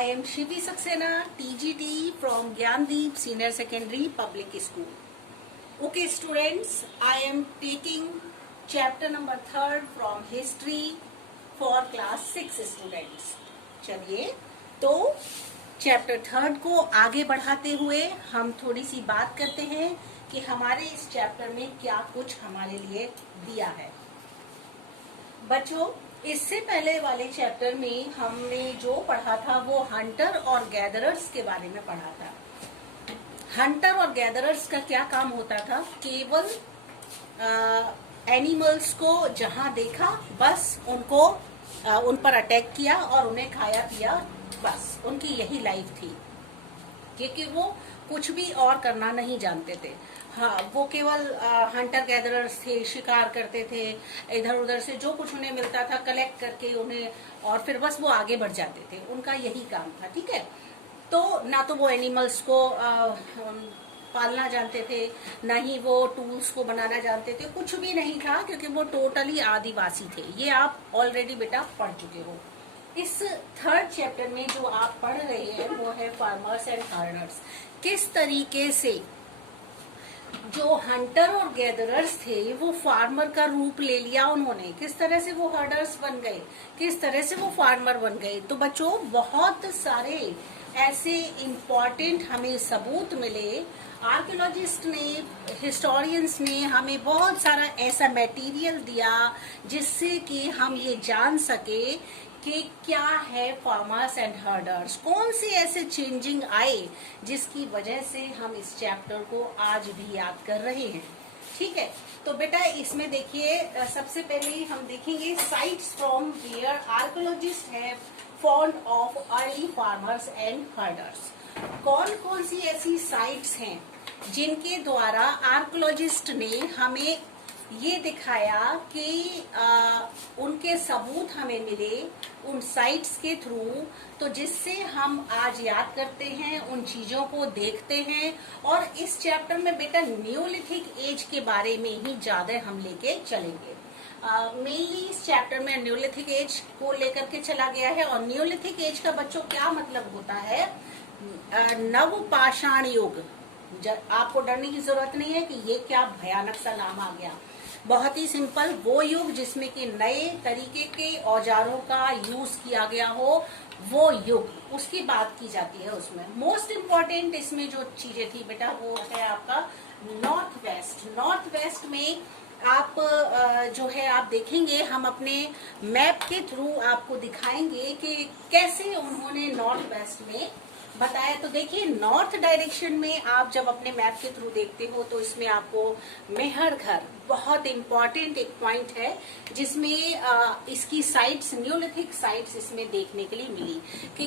I am Shivi Saxena, TGT from Gyandeep Senior Secondary Public School. Okay students, I am taking chapter number 3rd from history for class 6 students. चलिए तो chapter 3rd को आगे बढ़ाते हुए हम थोड़ी सी बात करते हैं कि हमारे इस चैप्टर में क्या कुछ हमारे लिए दिया है। बच्चों, इससे पहले वाले चैप्टर में हमने जो पढ़ा था वो हंटर और गैदरर्स के बारे में पढ़ा था। हंटर और गैदरर्स का क्या काम होता था? केवल एनिमल्स को जहां देखा बस उनको उन पर अटैक किया और उन्हें खाया पिया, बस उनकी यही लाइफ थी, क्योंकि वो कुछ भी और करना नहीं जानते थे। हाँ, वो केवल हंटर गैदरर्स थे, शिकार करते थे, इधर उधर से जो कुछ उन्हें मिलता था कलेक्ट करके उन्हें, और फिर बस वो आगे बढ़ जाते थे। उनका यही काम था, ठीक है। तो ना तो वो एनिमल्स को पालना जानते थे, ना ही वो टूल्स को बनाना जानते थे, कुछ भी नहीं था, क्योंकि वो टोटली आदिवासी थे। ये आप ऑलरेडी बेटा पढ़ चुके हो। इस 3rd चैप्टर में जो आप पढ़ रहे हैं वो है फार्मर्स एंड हर्डर्स। किस तरीके से जो हंटर और गैदरर्स थे वो फार्मर का रूप ले लिया उन्होंने, किस तरह से वो हर्डर्स बन गए, किस तरह से वो फार्मर बन गए। तो बच्चों, बहुत सारे ऐसे इम्पोर्टेंट हमें सबूत मिले। आर्कियोलॉजिस्ट ने, हिस्टोरियंस ने हमें बहुत सारा ऐसा मटेरियल दिया जिससे कि हम ये जान सके कि क्या है फार्मर्स एंड हर्डर्स, कौन से ऐसे चेंजिंग आए जिसकी वजह से हम इस चैप्टर को आज भी याद कर रहे हैं। ठीक है, तो बेटा इसमें देखिए, सबसे पहले हम देखेंगे sites from where archaeologist have found of early farmers and herders. कौन कौन सी ऐसी साइट्स हैं जिनके द्वारा आर्कियोलॉजिस्ट ने हमें ये दिखाया कि उनके सबूत हमें मिले उन साइट्स के थ्रू, तो जिससे हम आज याद करते हैं, उन चीजों को देखते हैं। और इस चैप्टर में बेटा न्यूलिथिक एज के बारे में ही ज्यादा हम लेके चलेंगे। मेनली इस चैप्टर में न्यूलिथिक एज को लेकर के चला गया है। और न्यूलिथिक एज का बच्चों क्या मतलब होता है? नवपाषाण युग। आपको डरने की जरूरत नहीं है कि ये क्या भयानक सा नाम आ गया। बहुत ही सिंपल, वो युग जिसमें कि नए तरीके के औजारों का यूज किया गया हो, वो युग, उसकी बात की जाती है उसमें। मोस्ट इम्पोर्टेंट इसमें जो चीजें थी बेटा वो है आपका नॉर्थ वेस्ट। नॉर्थ वेस्ट में आप जो है आप देखेंगे, हम अपने मैप के थ्रू आपको दिखाएंगे कि कैसे उन्होंने नॉर्थ वेस्ट में बताया। तो देखिए, नॉर्थ डायरेक्शन में आप जब अपने मैप के थ्रू देखते हो तो इसमें आपको मेहरघर बहुत इम्पोर्टेंट एक पॉइंट है, जिसमें इसकी साइट्स, न्यूलिथिक साइट्स इसमें देखने के लिए मिली कि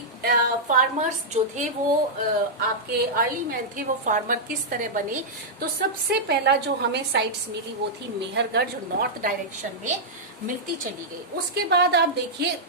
फार्मर्स जो थे वो आपके अर्ली मैन थे, वो फार्मर किस तरह बने। तो सबसे पहला जो हमें साइट्स मिली वो थी मेहरगढ़, जो नॉर्थ डायरेक्शन में मिलती चली गई। उसके बाद आप देखिए,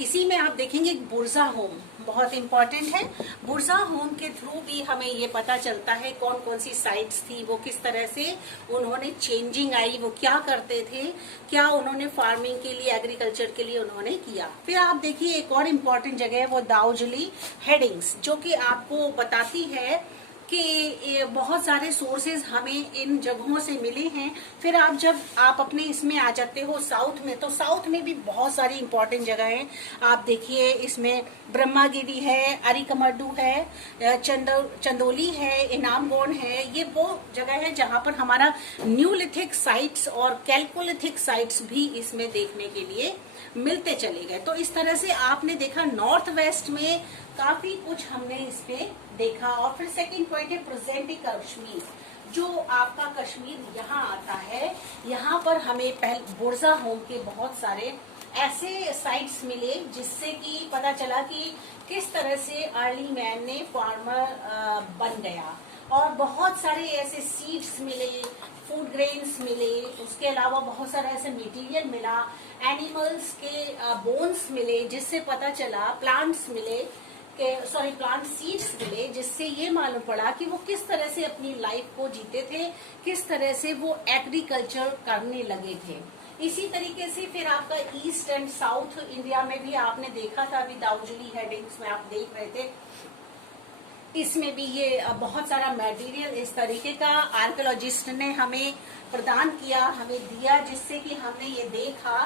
इसी में आप देखेंगे बुरजा होम बहुत इंपॉर्टेंट है। बुरजा होम के थ्रू भी हमें ये पता चलता है कौन कौन सी साइट्स थी, वो किस तरह से उन्होंने चेंजिंग आई, वो क्या करते थे, क्या उन्होंने फार्मिंग के लिए, एग्रीकल्चर के लिए उन्होंने किया। फिर आप देखिए, एक और इम्पॉर्टेंट जगह है वो दाऊजली हेडिंग्स, जो कि आपको बताती है कि बहुत सारे सोर्सेज हमें इन जगहों से मिले हैं। फिर आप जब आप अपने इसमें आ जाते हो साउथ में, तो साउथ में भी बहुत सारी इंपॉर्टेंट जगह हैं। आप देखिए, इसमें ब्रह्मागिरी है, अरिकमर्डू है, चंदोली है, इनामगोंड है। ये वो जगह है जहां पर हमारा न्यूलिथिक साइट्स और कैल्कोलिथिक साइट्स भी इसमें देखने के लिए मिलते चले गए। तो इस तरह से आपने देखा नॉर्थ वेस्ट में काफी कुछ हमने इस पे देखा। और फिर सेकंड पॉइंट है प्रेजेंट कश्मीर, जो आपका कश्मीर यहाँ आता है। यहाँ पर हमें बुरजा होम के बहुत सारे ऐसे साइट्स मिले जिससे कि पता चला कि किस तरह से अर्ली मैन ने फार्मर बन गया। और बहुत सारे ऐसे सीड्स मिले, फूड ग्रेन्स मिले, उसके अलावा बहुत सारा ऐसा मटेरियल मिला, एनिमल्स के बोन्स मिले, जिससे पता चला, प्लांट्स मिले, प्लांट सीड्स मिले, जिससे ये मालूम पड़ा कि वो किस तरह से अपनी लाइफ को जीते थे, किस तरह से वो एग्रीकल्चर करने लगे थे। इसी तरीके से फिर आपका ईस्ट एंड साउथ इंडिया में भी आपने देखा था, अभी दाऊजली हेडिंग्स में आप देख रहे थे, इसमें भी ये बहुत सारा मटेरियल इस तरीके का आर्कियोलॉजिस्ट ने हमें प्रदान किया, हमें दिया, जिससे कि हमने ये देखा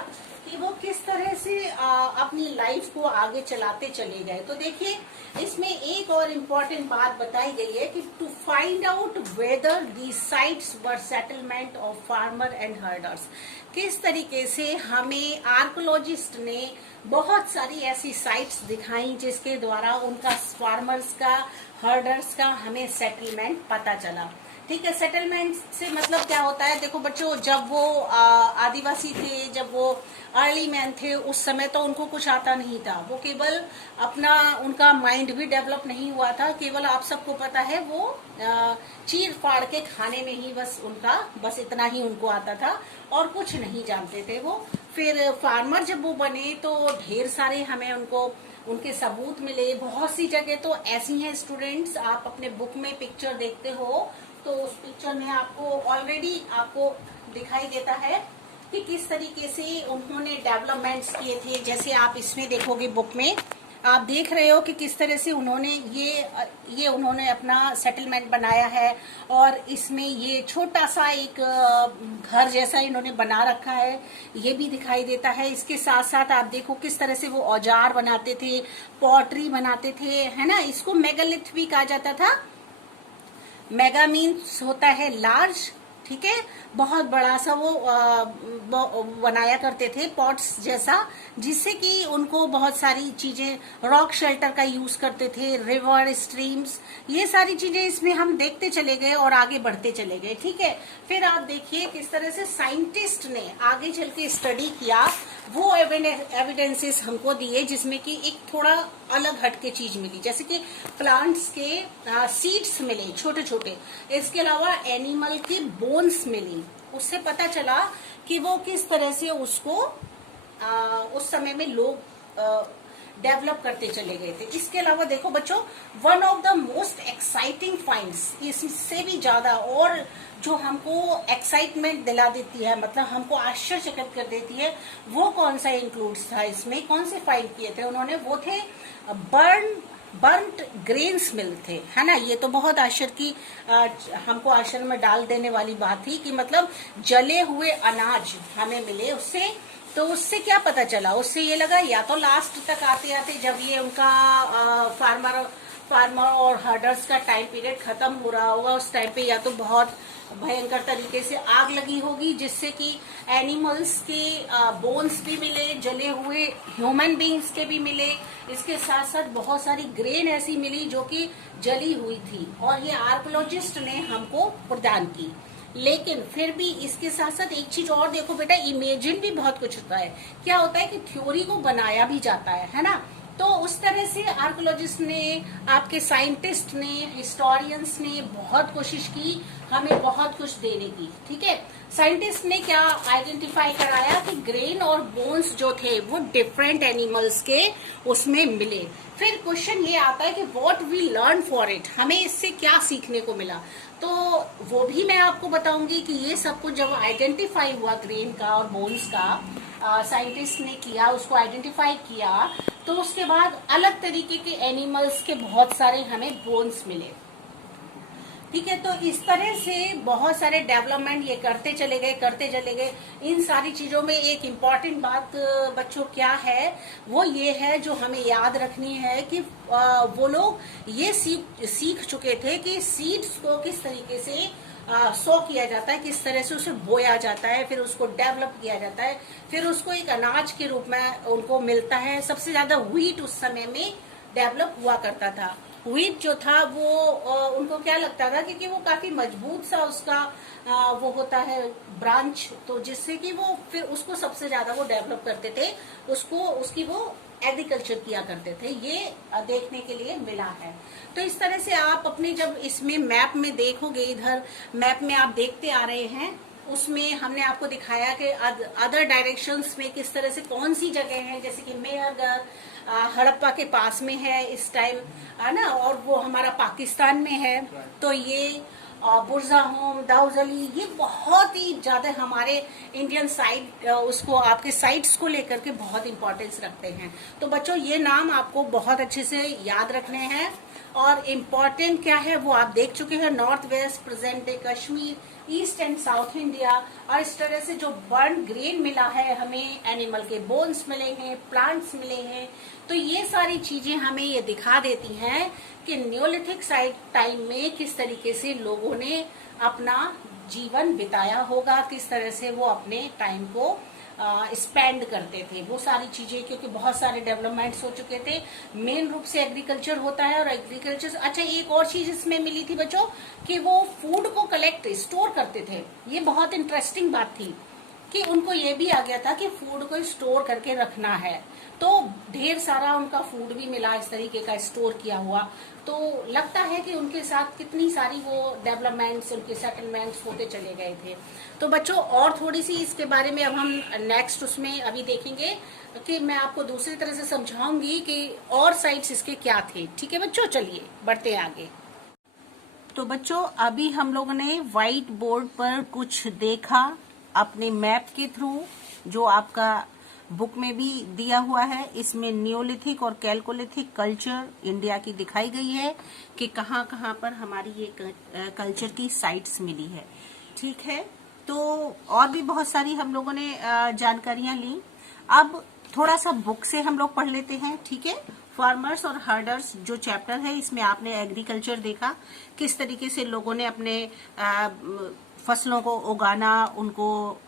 कि वो किस तरह से अपनी लाइफ को आगे चलाते चले गए। तो देखिए इसमें एक और इम्पोर्टेंट बात बताई गई है कि to find out whether the sites were settlement of farmer and herders, किस तरीके से हमें आर्कियोलॉजिस्ट ने बहुत सारी ऐसी साइट्स दिखाई जिसके द्वारा उनका फार्मर्स का, हर्डर्स का हमें सेटलमेंट पता चला। ठीक है, सेटलमेंट से मतलब क्या होता है, देखो बच्चों, जब वो आदिवासी थे, जब वो अर्ली मैन थे, उस समय तो उनको कुछ आता नहीं था, वो केवल अपना, उनका माइंड भी डेवलप नहीं हुआ था, केवल आप सबको पता है वो चीर फाड़ के खाने में ही बस उनका, बस इतना ही उनको आता था और कुछ नहीं जानते थे वो। फिर फार्मर जब वो बने तो ढेर सारे हमें उनके सबूत मिले। बहुत सी जगह तो ऐसी हैं स्टूडेंट्स, आप अपने बुक में पिक्चर देखते हो तो उस पिक्चर में आपको ऑलरेडी आपको दिखाई देता है कि किस तरीके से उन्होंने डेवलपमेंट्स किए थे। जैसे आप इसमें देखोगे, बुक में आप देख रहे हो कि किस तरह से उन्होंने ये उन्होंने अपना सेटलमेंट बनाया है, और इसमें ये छोटा सा एक घर जैसा इन्होंने बना रखा है, ये भी दिखाई देता है। इसके साथ साथ आप देखो किस तरह से वो औजार बनाते थे, पॉटरी बनाते थे, है ना। इसको मेगालिथ भी कहा जाता था। मेगा मीन्स होता है लार्ज, ठीक है, बहुत बड़ा सा वो बनाया करते थे पॉट्स जैसा, जिससे कि उनको बहुत सारी चीजें, रॉक शेल्टर का यूज करते थे, रिवर, स्ट्रीम्स, ये सारी चीजें इसमें हम देखते चले गए और आगे बढ़ते चले गए। ठीक है, फिर आप देखिए किस तरह से साइंटिस्ट ने आगे चल के स्टडी किया, वो एविडेंसेस हमको दिए, जिसमें कि एक थोड़ा अलग हटके चीज मिली, जैसे कि प्लांट्स के सीड्स मिले छोटे छोटे, इसके अलावा एनिमल की बोन्स मिली। उससे पता चला कि वो किस तरह से उसको उस समय में लोग डेवलप करते चले गए थे। इसके अलावा देखो बच्चों, one of the most exciting finds, इससे भी ज्यादा और जो हमको एक्साइटमेंट दिला देती है, मतलब हमको आश्चर्यचकित कर देती है, वो कौन सा इंक्लूड्स था इसमें, कौन से फाइंड किए थे उन्होंने, वो थे बर्न्ट ग्रेन्स मिल थे, है ना। ये तो बहुत आश्चर्य की हमको आश्चर्य में डाल देने वाली बात थी कि मतलब जले हुए अनाज हमें मिले उससे। तो उससे क्या पता चला, उससे ये लगा या तो लास्ट तक आते आते जब ये उनका फार्मर और हर्डर्स का टाइम पीरियड खत्म हो रहा होगा, उस टाइम पे या तो बहुत भयंकर तरीके से आग लगी होगी, जिससे कि एनिमल्स के बोन्स भी मिले, जले हुए ह्यूमन बींग्स के भी मिले, इसके साथ साथ बहुत सारी ग्रेन ऐसी मिली जो कि जली हुई थी, और ये आर्कियोलॉजिस्ट ने हमको प्रदान की। लेकिन फिर भी इसके साथ साथ एक चीज और देखो बेटा, इमेजिन भी बहुत कुछ होता है। क्या होता है कि थ्योरी को बनाया भी जाता है ना। तो उस तरह से आर्कियोलॉजिस्ट ने, आपके साइंटिस्ट ने, हिस्टोरियंस ने बहुत कोशिश की हमें बहुत कुछ देने की। ठीक है, साइंटिस्ट ने क्या आइडेंटिफाई कराया कि ग्रेन और बोन्स जो थे वो डिफरेंट एनिमल्स के उसमें मिले। फिर क्वेश्चन ये आता है कि what we learn for it, हमें इससे क्या सीखने को मिला। तो वो भी मैं आपको बताऊंगी कि ये सब कुछ जब आइडेंटिफाई हुआ ग्रेन का और बोन्स का, साइंटिस्ट ने किया, उसको आइडेंटिफाई किया, तो उसके बाद अलग तरीके के एनिमल्स के बहुत सारे हमें बोन्स मिले। ठीक है, तो इस तरह से बहुत सारे डेवलपमेंट ये करते चले गए। इन सारी चीजों में एक इम्पॉर्टेंट बात बच्चों क्या है, वो ये है जो हमें याद रखनी है कि वो लोग ये सीख चुके थे कि सीड्स को किस तरीके से सो किया जाता है, किस तरह से उसे बोया जाता है, फिर उसको डेवलप किया जाता है, फिर उसको एक अनाज के रूप में उनको मिलता है। सबसे ज्यादा व्हीट उस समय में डेवलप हुआ करता था। व्हीट जो था वो उनको क्या लगता था क्योंकि वो काफी मजबूत सा उसका वो होता है ब्रांच, तो जिससे कि वो फिर उसको सबसे ज्यादा वो डेवलप करते थे, उसकी वो एग्रीकल्चर किया करते थे। ये देखने के लिए मिला है। तो इस तरह से आप अपने जब इसमें मैप में देखोगे, इधर मैप में आप देखते आ रहे हैं, उसमें हमने आपको दिखाया कि अदर डायरेक्शंस में किस तरह से कौन सी जगह है, जैसे कि मेहरगढ़ हड़प्पा के पास में है इस टाइम, है ना, और वो हमारा पाकिस्तान में है। तो ये बुरजा होम, दाऊजली, ये बहुत ही ज्यादा हमारे इंडियन साइड उसको आपके साइट्स को लेकर के बहुत इंपॉर्टेंस रखते हैं। तो बच्चों ये नाम आपको बहुत अच्छे से याद रखने हैं। और इम्पॉर्टेंट क्या है वो आप देख चुके हैं, north west, present day Kashmir, east and south India. और इस तरह से जो बर्न ग्रेन मिला है हमें, एनिमल के बोन्स मिले हैं, प्लांट्स मिले हैं, तो ये सारी चीजें हमें ये दिखा देती हैं कि न्यूलिथिक साइड टाइम में किस तरीके से लोगों ने अपना जीवन बिताया होगा, किस तरह से वो अपने टाइम को स्पेंड करते थे, वो सारी चीजें, क्योंकि बहुत सारे डेवलपमेंट्स हो चुके थे। मेन रूप से एग्रीकल्चर होता है, और एग्रीकल्चर, अच्छा एक और चीज इसमें मिली थी बच्चों कि वो फूड को कलेक्ट स्टोर करते थे। ये बहुत इंटरेस्टिंग बात थी कि उनको ये भी आ गया था कि फूड को स्टोर करके रखना है, तो ढेर सारा उनका फूड भी मिला इस तरीके का स्टोर किया हुआ। तो लगता है कि उनके साथ कितनी सारी वो डेवलपमेंट्स, उनके सेटलमेंट्स होते चले गए थे। तो बच्चों और थोड़ी सी इसके बारे में अब हम नेक्स्ट उसमें अभी देखेंगे कि मैं आपको दूसरी तरह से समझाऊंगी कि और साइड्स इसके क्या थे। ठीक है बच्चों, चलिए बढ़ते आगे। तो बच्चों अभी हम लोगों ने व्हाइट बोर्ड पर कुछ देखा अपने मैप के थ्रू, जो आपका बुक में भी दिया हुआ है। इसमें नियोलिथिक और कैल्कोलिथिक कल्चर इंडिया की दिखाई गई है कि कहाँ कहाँ पर हमारी ये कल्चर की साइट्स मिली है। ठीक है, तो और भी बहुत सारी हम लोगों ने जानकारियां ली। अब थोड़ा सा बुक से हम लोग पढ़ लेते हैं। ठीक है, फार्मर्स और हर्डर्स जो चैप्टर है, इसमें आपने एग्रीकल्चर देखा, किस तरीके से लोगों ने अपने फसलों को उगाना, उनको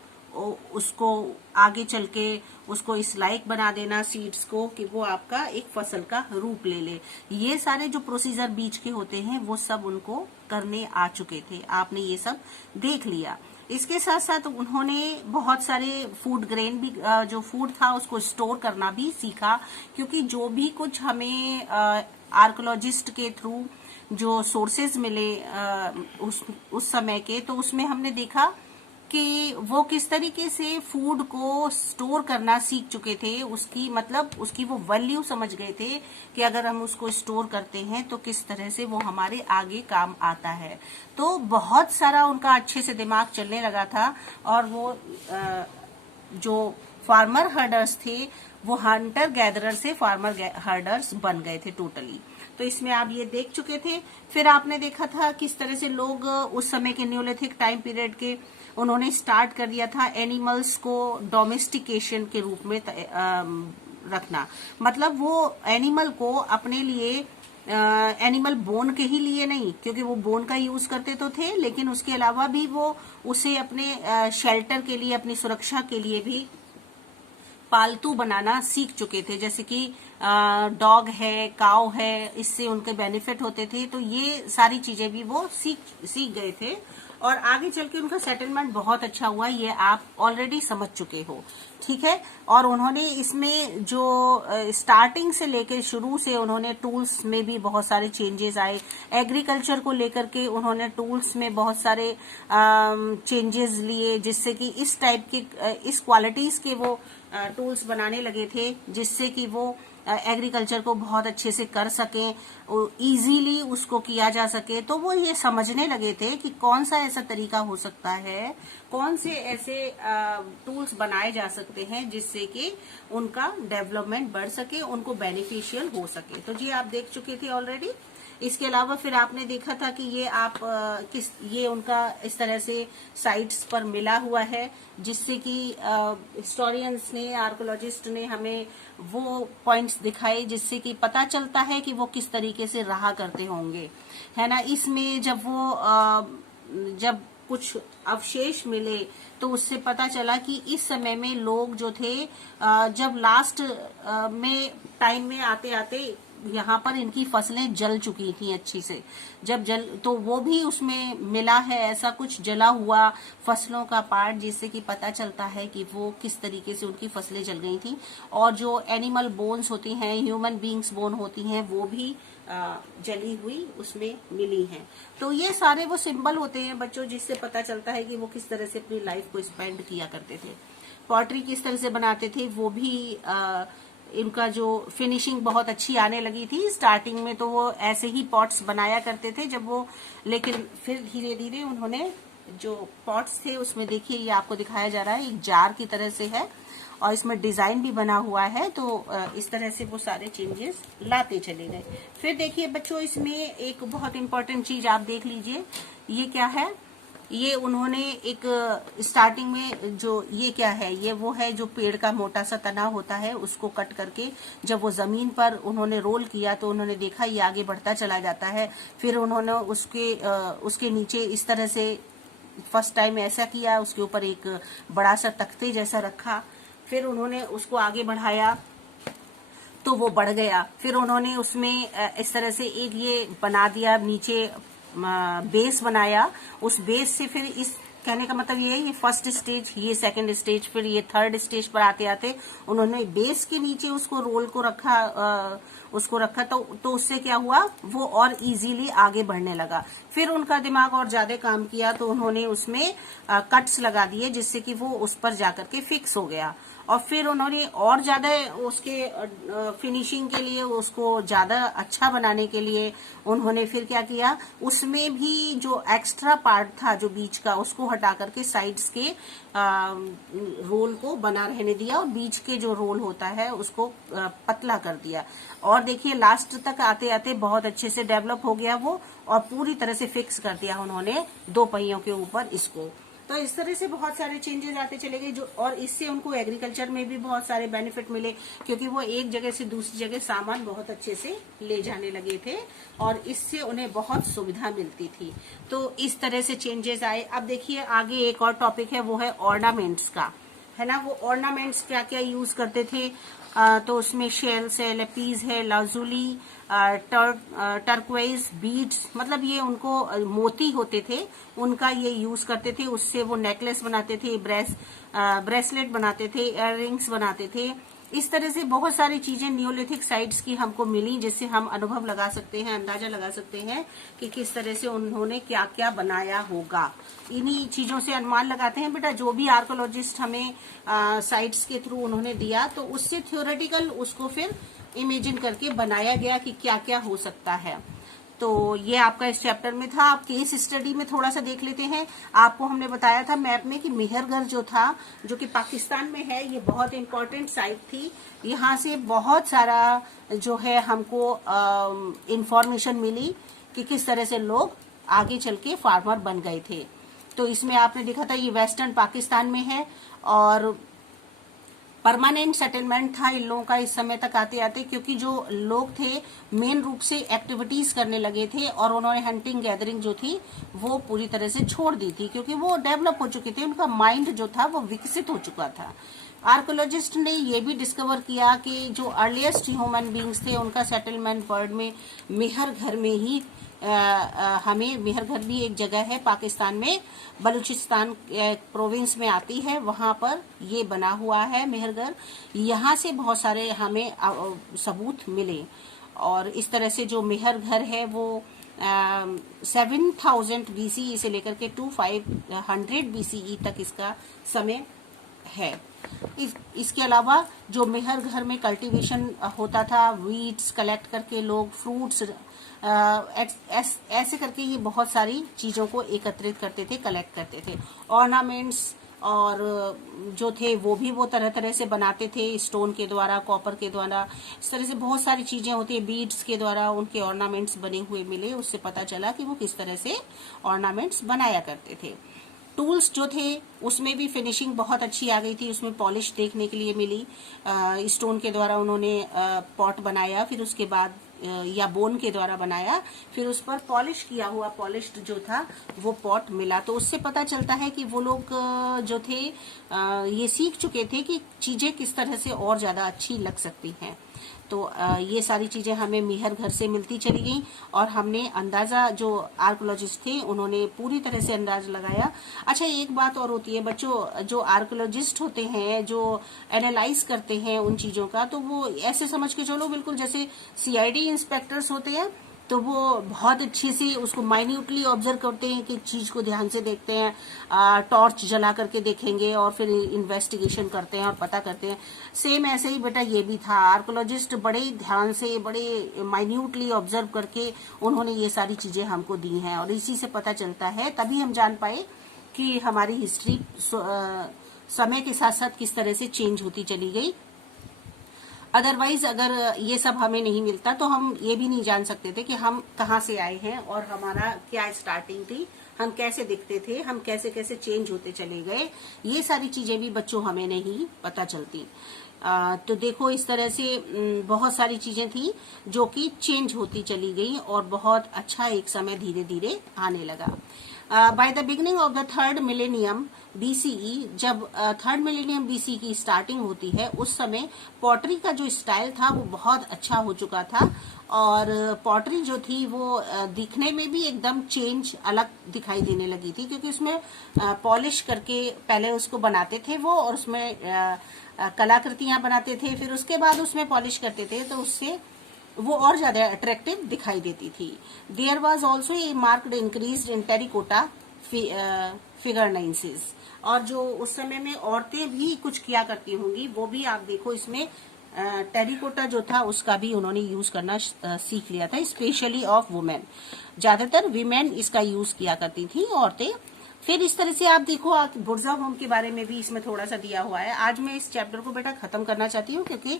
उसको आगे चल के उसको इस लायक बना देना सीड्स को कि वो आपका एक फसल का रूप ले ले। ये सारे जो प्रोसीजर बीज के होते हैं वो सब उनको करने आ चुके थे, आपने ये सब देख लिया। इसके साथ साथ उन्होंने बहुत सारे फूड ग्रेन भी, जो फूड था उसको स्टोर करना भी सीखा, क्योंकि जो भी कुछ हमें आर्कोलॉजिस्ट के थ्रू जो सोर्सेज मिले उस समय के, तो उसमें हमने देखा कि वो किस तरीके से फूड को स्टोर करना सीख चुके थे। उसकी मतलब उसकी वो वैल्यू समझ गए थे कि अगर हम उसको स्टोर करते हैं तो किस तरह से वो हमारे आगे काम आता है। तो बहुत सारा उनका अच्छे से दिमाग चलने लगा था, और वो जो फार्मर हर्डर्स थे वो हंटर गैदरर से फार्मर हर्डर्स बन गए थे टोटली। तो इसमें आप ये देख चुके थे। फिर आपने देखा था किस तरह से लोग उस समय के न्यूलिथिक टाइम पीरियड के उन्होंने स्टार्ट कर दिया था एनिमल्स को डोमेस्टिकेशन के रूप में रखना। मतलब वो एनिमल को अपने लिए एनिमल बोन के ही लिए नहीं, क्योंकि वो बोन का यूज करते तो थे, लेकिन उसके अलावा भी वो उसे अपने शेल्टर के लिए, अपनी सुरक्षा के लिए भी पालतू बनाना सीख चुके थे। जैसे कि डॉग है, काऊ है, इससे उनके बेनिफिट होते थे। तो ये सारी चीजें भी वो सीख गए थे, और आगे चल के उनका सेटलमेंट बहुत अच्छा हुआ, ये आप ऑलरेडी समझ चुके हो। ठीक है, और उन्होंने इसमें जो स्टार्टिंग से लेकर शुरू से उन्होंने टूल्स में भी बहुत सारे चेंजेस आए। एग्रीकल्चर को लेकर के उन्होंने टूल्स में बहुत सारे चेंजेस लिए, जिससे कि इस टाइप के इस क्वालिटीज के वो टूल्स बनाने लगे थे, जिससे कि वो एग्रीकल्चर को बहुत अच्छे से कर सकें, इजीली उसको किया जा सके। तो वो ये समझने लगे थे कि कौन सा ऐसा तरीका हो सकता है, कौन से ऐसे टूल्स बनाए जा सकते हैं जिससे कि उनका डेवलपमेंट बढ़ सके, उनको बेनिफिशियल हो सके। तो जी आप देख चुके थे ऑलरेडी। इसके अलावा फिर आपने देखा था कि ये आप ये उनका इस तरह से साइट्स पर मिला हुआ है, जिससे कि हिस्टोरियंस ने, आर्कोलॉजिस्ट ने हमें वो पॉइंट्स दिखाए जिससे कि पता चलता है कि वो किस तरीके से रहा करते होंगे, है ना। इसमें जब कुछ अवशेष मिले तो उससे पता चला कि इस समय में लोग जो थे, जब लास्ट में टाइम में आते आते यहाँ पर इनकी फसलें जल चुकी थी अच्छी से। जब तो वो भी उसमें मिला है ऐसा कुछ जला हुआ फसलों का पार्ट, जिससे कि पता चलता है कि वो किस तरीके से उनकी फसलें जल गई थी। और जो एनिमल बोन्स होती हैं, ह्यूमन बींग्स बोन होती हैं, वो भी जली हुई उसमें मिली हैं। तो ये सारे वो सिंबल होते हैं बच्चों, जिससे पता चलता है कि वो किस तरह से अपनी लाइफ को स्पेंड किया करते थे। पॉटरी किस तरह से बनाते थे वो भी इनका जो फिनिशिंग बहुत अच्छी आने लगी थी। स्टार्टिंग में तो वो ऐसे ही पॉट्स बनाया करते थे जब वो, लेकिन फिर धीरे धीरे उन्होंने जो पॉट्स थे उसमें देखिए ये आपको दिखाया जा रहा है एक जार की तरह से है और इसमें डिजाइन भी बना हुआ है। तो इस तरह से वो सारे चेंजेस लाते चले गए। फिर देखिए बच्चों, इसमें एक बहुत इंपॉर्टेंट चीज आप देख लीजिए, ये क्या है। ये उन्होंने एक स्टार्टिंग में जो ये क्या है, ये वो है जो पेड़ का मोटा सा तना होता है, उसको कट करके जब वो जमीन पर उन्होंने रोल किया तो उन्होंने देखा ये आगे बढ़ता चला जाता है। फिर उन्होंने उसके नीचे इस तरह से फर्स्ट टाइम ऐसा किया, उसके ऊपर एक बड़ा सा तख्ते जैसा रखा, फिर उन्होंने उसको आगे बढ़ाया तो वो बढ़ गया। फिर उन्होंने उसमें इस तरह से एक ये बना दिया, नीचे बेस बनाया, उस बेस से फिर इस कहने का मतलब ये है, ये फर्स्ट स्टेज, ये सेकंड स्टेज, फिर ये थर्ड स्टेज पर आते आते उन्होंने बेस के नीचे उसको रोल को रखा तो उससे क्या हुआ, वो और इजीली आगे बढ़ने लगा। फिर उनका दिमाग और ज्यादा काम किया तो उन्होंने उसमें कट्स लगा दिए जिससे कि वो उस पर जाकर के फिक्स हो गया। और फिर उन्होंने और ज्यादा उसके फिनिशिंग के लिए, उसको ज्यादा अच्छा बनाने के लिए उन्होंने फिर क्या किया, उसमें भी जो एक्स्ट्रा पार्ट था जो बीच का, उसको हटा करके साइड्स के रोल को बना रहने दिया और बीच के जो रोल होता है उसको पतला कर दिया। और देखिए लास्ट तक आते आते बहुत अच्छे से डेवलप हो गया वो, और पूरी तरह से फिक्स कर दिया उन्होंने दो पहियों के ऊपर इसको। तो इस तरह से बहुत सारे चेंजेस आते चले गए जो, और इससे उनको एग्रीकल्चर में भी बहुत सारे बेनिफिट मिले क्योंकि वो एक जगह से दूसरी जगह सामान बहुत अच्छे से ले जाने लगे थे और इससे उन्हें बहुत सुविधा मिलती थी। तो इस तरह से चेंजेस आए। अब देखिए आगे एक और टॉपिक है, वो है ऑर्नामेंट्स का, है ना। वो ऑर्नामेंट्स क्या क्या यूज करते थे, तो उसमें शेल्स है, लेपीज है, लाजुली, टर्कवाइज बीड्स, मतलब ये उनको मोती होते थे उनका ये यूज करते थे, उससे वो नेकलेस बनाते थे, ब्रेसलेट बनाते थे, इयररिंग्स बनाते थे। इस तरह से बहुत सारी चीजें नियोलिथिक साइट्स की हमको मिली जिससे हम अनुभव लगा सकते हैं, अंदाजा लगा सकते हैं कि किस तरह से उन्होंने क्या क्या बनाया होगा। इन्हीं चीजों से अनुमान लगाते हैं बेटा, जो भी आर्कोलॉजिस्ट हमें साइट्स के थ्रू उन्होंने दिया तो उससे थ्योरेटिकल उसको फिर इमेजिन करके बनाया गया कि क्या क्या हो सकता है। तो ये आपका इस चैप्टर में था। आप केस स्टडी में थोड़ा सा देख लेते हैं। आपको हमने बताया था मैप में कि मेहरगढ़ जो था, जो कि पाकिस्तान में है, ये बहुत इंपॉर्टेंट साइट थी। यहाँ से बहुत सारा जो है हमको इंफॉर्मेशन मिली कि किस तरह से लोग आगे चल के फार्मर बन गए थे। तो इसमें आपने देखा था ये वेस्टर्न पाकिस्तान में है और परमानेंट सेटलमेंट था इन लोगों का इस समय तक आते आते, क्योंकि जो लोग थे मेन रूप से एक्टिविटीज करने लगे थे और उन्होंने हंटिंग गैदरिंग जो थी वो पूरी तरह से छोड़ दी थी क्योंकि वो डेवलप हो चुके थे, उनका माइंड जो था वो विकसित हो चुका था। आर्कोलॉजिस्ट ने ये भी डिस्कवर किया कि जो अर्लीस्ट ह्यूमन बींग्स थे उनका सेटलमेंट वर्ल्ड में मेहरगढ़ में ही हमें, मेहरगढ़ भी एक जगह है पाकिस्तान में, बलूचिस्तान प्रोविंस में आती है, वहां पर ये बना हुआ है मेहरगढ़। यहाँ से बहुत सारे हमें सबूत मिले और इस तरह से जो मेहरगढ़ है वो 7000 BCE से लेकर के 2500 BCE तक इसका समय है। इसके अलावा जो मेहरगढ़ में कल्टीवेशन होता था, वीट्स कलेक्ट करके लोग, फ्रूट्स ऐसे करके ये बहुत सारी चीजों को एकत्रित करते थे, कलेक्ट करते थे। ऑर्नामेंट्स और जो थे वो तरह तरह से बनाते थे, स्टोन के द्वारा, कॉपर के द्वारा, इस तरह से बहुत सारी चीजें होती है, बीड्स के द्वारा उनके ऑर्नामेंट्स बने हुए मिले। उससे पता चला कि वो किस तरह से ऑर्नामेंट्स बनाया करते थे। टूल्स जो थे उसमें भी फिनिशिंग बहुत अच्छी आ गई थी, उसमें पॉलिश देखने के लिए मिली। स्टोन के द्वारा उन्होंने पॉट बनाया, फिर उसके बाद या बोन के द्वारा बनाया, फिर उस पर पॉलिश किया हुआ, पॉलिश्ड जो था वो पॉट मिला। तो उससे पता चलता है कि वो लोग जो थे ये सीख चुके थे कि चीजें किस तरह से और ज्यादा अच्छी लग सकती हैं। तो ये सारी चीजें हमें मेहरगढ़ से मिलती चली गई और हमने अंदाजा, जो आर्कोलॉजिस्ट थे उन्होंने पूरी तरह से अंदाजा लगाया। अच्छा, एक बात और होती है बच्चों, जो आर्कोलॉजिस्ट होते हैं, जो एनालाइज करते हैं उन चीजों का, तो वो ऐसे समझ के चलो बिल्कुल जैसे CID इंस्पेक्टर्स होते हैं, तो वो बहुत अच्छे से उसको माइन्यूटली ऑब्जर्व करते हैं कि चीज को ध्यान से देखते हैं, टॉर्च जला करके देखेंगे और फिर इन्वेस्टिगेशन करते हैं और पता करते हैं। सेम ऐसे ही बेटा ये भी था, आर्कोलॉजिस्ट बड़े ध्यान से बड़े माइन्यूटली ऑब्जर्व करके उन्होंने ये सारी चीजें हमको दी हैं, और इसी से पता चलता है, तभी हम जान पाए कि हमारी हिस्ट्री समय के साथ साथ किस तरह से चेंज होती चली गई। अदरवाइज अगर ये सब हमें नहीं मिलता तो हम ये भी नहीं जान सकते थे कि हम कहाँ से आए हैं और हमारा क्या स्टार्टिंग थी, हम कैसे दिखते थे, हम कैसे कैसे चेंज होते चले गए। ये सारी चीजें भी बच्चों हमें नहीं पता चलती। तो देखो इस तरह से बहुत सारी चीजें थी जो कि चेंज होती चली गई और बहुत अच्छा एक समय धीरे धीरे आने लगा। By the beginning of the third millennium BCE, जब थर्ड मिलेनियम BC की स्टार्टिंग होती है, उस समय पॉटरी का जो स्टाइल था वो बहुत अच्छा हो चुका था, और पॉटरी जो थी वो दिखने में भी एकदम चेंज अलग दिखाई देने लगी थी, क्योंकि उसमें पॉलिश करके पहले उसको बनाते थे वो, और उसमें कलाकृतियां बनाते थे, फिर उसके बाद उसमें पॉलिश करते थे, तो उससे वो और ज्यादा अट्रैक्टिव दिखाई देती थी। There was also a marked increase in terracotta figurines, और जो उस समय में औरतें भी कुछ किया करती होंगी, वो भी आप देखो इसमें टेरिकोटा जो था उसका भी उन्होंने यूज करना सीख लिया था, स्पेशली ऑफ वुमेन। ज्यादातर वीमेन इसका यूज किया करती थी, औरतें। फिर इस तरह से आप देखो बुर्जा होम के बारे में भी इसमें थोड़ा सा दिया हुआ है। आज मैं इस चैप्टर को बेटा खत्म करना चाहती हूँ, क्योंकि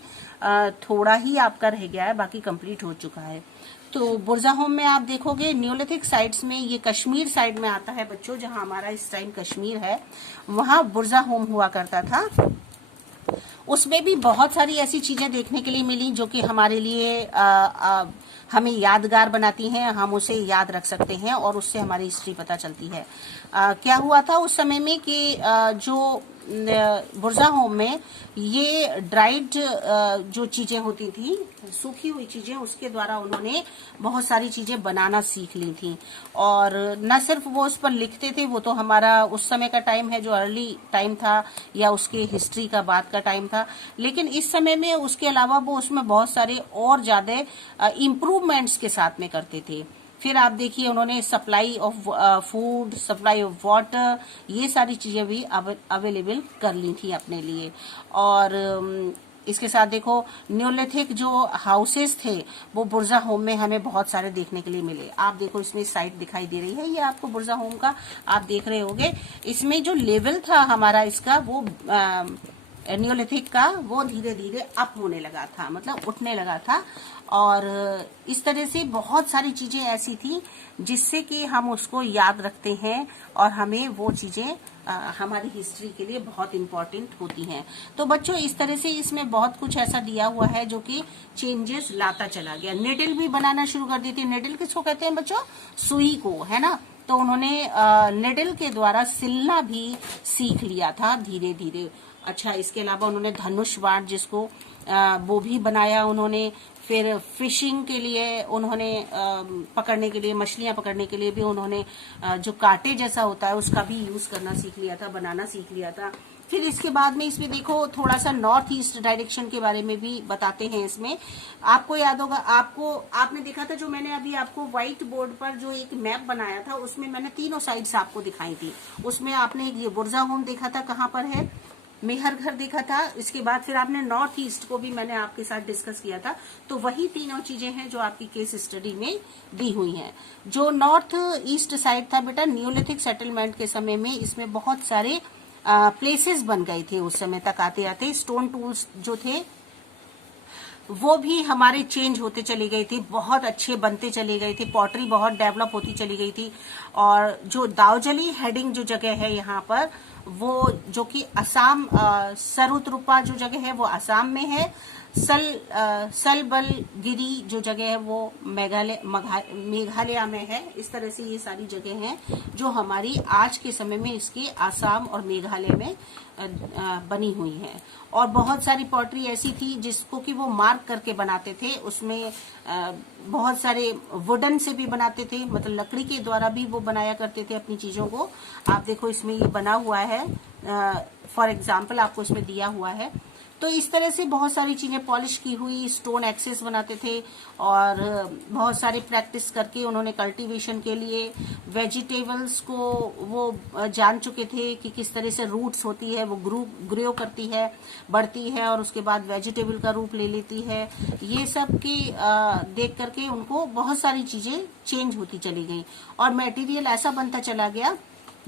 थोड़ा ही आपका रह गया है, बाकी कंप्लीट हो चुका है। तो बुर्जा होम में आप देखोगे न्यूलिथिक साइट्स में, ये कश्मीर साइड में आता है बच्चों, जहां हमारा इस टाइम कश्मीर है, वहां बुर्जा होम हुआ करता था। उसमें भी बहुत सारी ऐसी चीजें देखने के लिए मिली जो कि हमारे लिए हमें यादगार बनाती हैं, हम उसे याद रख सकते हैं और उससे हमारी हिस्ट्री पता चलती है। क्या हुआ था उस समय में कि जो बुर्जा होम में ये ड्राइड जो चीजें होती थी, सूखी हुई चीजें, उसके द्वारा उन्होंने बहुत सारी चीजें बनाना सीख ली थी। और न सिर्फ वो उस पर लिखते थे, वो तो हमारा उस समय का टाइम है, जो अर्ली टाइम था या उसके हिस्ट्री का बाद का टाइम था, लेकिन इस समय में उसके अलावा वो उसमें बहुत सारे और ज्यादा इम्प्रूवमेंट्स के साथ में करते थे। फिर आप देखिए उन्होंने supply of food, supply of water, ये सारी चीजें भी अवेलेबल कर ली थी अपने लिए। और इसके साथ देखो न्यूलिथिक जो हाउसेस थे वो बुर्जा होम में हमें बहुत सारे देखने के लिए मिले। आप देखो इसमें साइट दिखाई दे रही है, ये आपको बुर्जा होम का, आप देख रहे होगे। इसमें जो लेवल था हमारा इसका, वो न्यूलिथिक का, वो धीरे धीरे अप होने लगा था, मतलब उठने लगा था। और इस तरह से बहुत सारी चीजें ऐसी थी जिससे कि हम उसको याद रखते हैं और हमें वो चीजें हमारी हिस्ट्री के लिए बहुत इम्पोर्टेंट होती हैं। तो बच्चों इस तरह से इसमें बहुत कुछ ऐसा दिया हुआ है जो कि चेंजेस लाता चला गया। निडल भी बनाना शुरू कर दी थी। निडल किसको कहते हैं बच्चों? सुई को, है ना। तो उन्होंने निडल के द्वारा सिलना भी सीख लिया था धीरे धीरे। अच्छा, इसके अलावा उन्होंने धनुष बाण, जिसको वो भी बनाया उन्होंने। फिर फिशिंग के लिए उन्होंने पकड़ने के लिए, मछलियां पकड़ने के लिए भी उन्होंने जो कांटे जैसा होता है उसका भी यूज करना सीख लिया था, बनाना सीख लिया था। फिर इसके बाद में इसमें देखो थोड़ा सा नॉर्थ ईस्ट डायरेक्शन के बारे में भी बताते हैं इसमें। आपको याद होगा, आपने देखा था जो मैंने अभी आपको व्हाइट बोर्ड पर जो एक मैप बनाया था, उसमें मैंने तीनों साइड्स आपको दिखाई थी। उसमें आपने ये बुर्जा होम देखा था कहाँ पर है, मेहर घर देखा था। इसके बाद फिर आपने नॉर्थ ईस्ट को भी मैंने आपके साथ डिस्कस किया था। तो वही तीनों चीजें हैं जो आपकी केस स्टडी में दी हुई हैं। जो नॉर्थ ईस्ट साइड था बेटा, न्यूलिथिक सेटलमेंट के समय में इसमें बहुत सारे प्लेसेस बन गए थे। उस समय तक आते आते स्टोन टूल्स जो थे वो भी हमारे चेंज होते चले गए थे, बहुत अच्छे बनते चले गए थे। पॉटरी बहुत डेवलप होती चली गई थी। और जो दावजली हेडिंग जो जगह है यहाँ पर, वो जो कि असम, सरुतरूपा जो जगह है वो असम में है। सलबलगिरी जो जगह है वो मेघालय में है। इस तरह से ये सारी जगह हैं जो हमारी आज के समय में इसके असम और मेघालय में बनी हुई हैं। और बहुत सारी पॉटरी ऐसी थी जिसको कि वो मार्क करके बनाते थे। उसमें बहुत सारे वुडन से भी बनाते थे, मतलब लकड़ी के द्वारा भी वो बनाया करते थे अपनी चीजों को। आप देखो इसमें ये बना हुआ है, फॉर एग्जाम्पल आपको इसमें दिया हुआ है। तो इस तरह से बहुत सारी चीजें, पॉलिश की हुई स्टोन एक्सेस बनाते थे और बहुत सारी प्रैक्टिस करके उन्होंने कल्टीवेशन के लिए वेजिटेबल्स को वो जान चुके थे कि किस तरह से रूट्स होती है, वो ग्रो करती है, बढ़ती है और उसके बाद वेजिटेबल का रूप ले लेती है। ये सब की देख करके उनको बहुत सारी चीजें चेंज होती चली गई और मटेरियल ऐसा बनता चला गया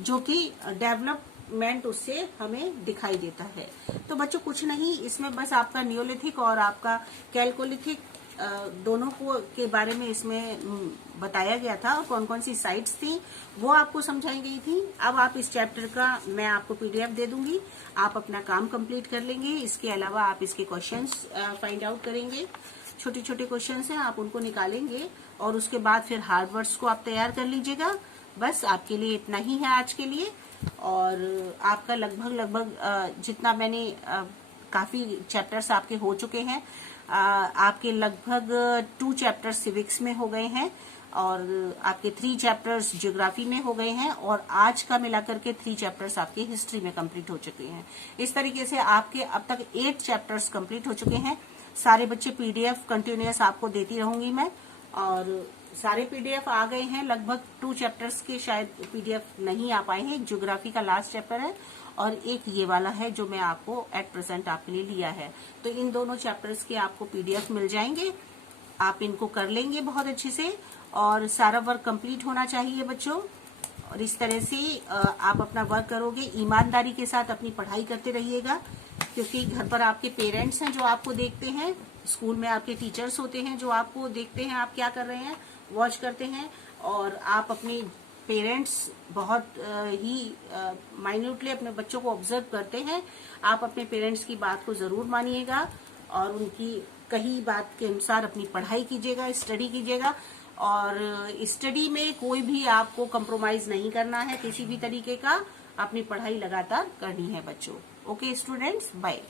जो कि डेवलपमेंट उससे हमें दिखाई देता है। तो बच्चों कुछ नहीं, इसमें बस आपका नियोलिथिक और आपका कैल्कोलिथिक दोनों को के बारे में इसमें बताया गया था और कौन कौन सी साइट्स थी वो आपको समझाई गई थी। अब आप इस चैप्टर का मैं आपको पीडीएफ दे दूंगी, आप अपना काम कंप्लीट कर लेंगे। इसके अलावा आप इसके क्वेश्चंस फाइंड आउट करेंगे, छोटे छोटे क्वेश्चंस हैं, आप उनको निकालेंगे और उसके बाद फिर हार्ड वर्ड्स को आप तैयार कर लीजिएगा। बस आपके लिए इतना ही है आज के लिए। और आपका लगभग जितना मैंने काफी चैप्टर्स आपके हो चुके हैं, आपके लगभग 2 चैप्टर्स सिविक्स में हो गए हैं और आपके 3 चैप्टर्स ज्योग्राफी में हो गए हैं और आज का मिलाकर के 3 चैप्टर्स आपके हिस्ट्री में कंप्लीट हो चुके हैं। इस तरीके से आपके अब तक 8 चैप्टर्स कंप्लीट हो चुके हैं। सारे बच्चे पीडीएफ कंटिन्यूअस आपको देती रहूंगी मैं और सारे पीडीएफ आ गए हैं। लगभग 2 चैप्टर्स के शायद पीडीएफ नहीं आ पाए हैं। एक ज्योग्राफी का लास्ट चैप्टर है और एक ये वाला है जो मैं आपको एट प्रेजेंट आपके लिए लिया है। तो इन दोनों चैप्टर्स के आपको पीडीएफ मिल जाएंगे, आप इनको कर लेंगे बहुत अच्छे से और सारा वर्क कंप्लीट होना चाहिए बच्चों। और इस तरह से आप अपना वर्क करोगे, ईमानदारी के साथ अपनी पढ़ाई करते रहिएगा क्योंकि घर पर आपके पेरेंट्स हैं जो आपको देखते हैं, स्कूल में आपके टीचर्स होते हैं जो आपको देखते हैं आप क्या कर रहे हैं, वॉच करते हैं और आप अपने पेरेंट्स बहुत ही माइन्यूटली अपने बच्चों को ऑब्जर्व करते हैं। आप अपने पेरेंट्स की बात को जरूर मानिएगा और उनकी कही बात के अनुसार अपनी पढ़ाई कीजिएगा, स्टडी कीजिएगा और स्टडी में कोई भी आपको कंप्रोमाइज नहीं करना है किसी भी तरीके का। अपनी पढ़ाई लगातार करनी है बच्चों। Okay students, bye.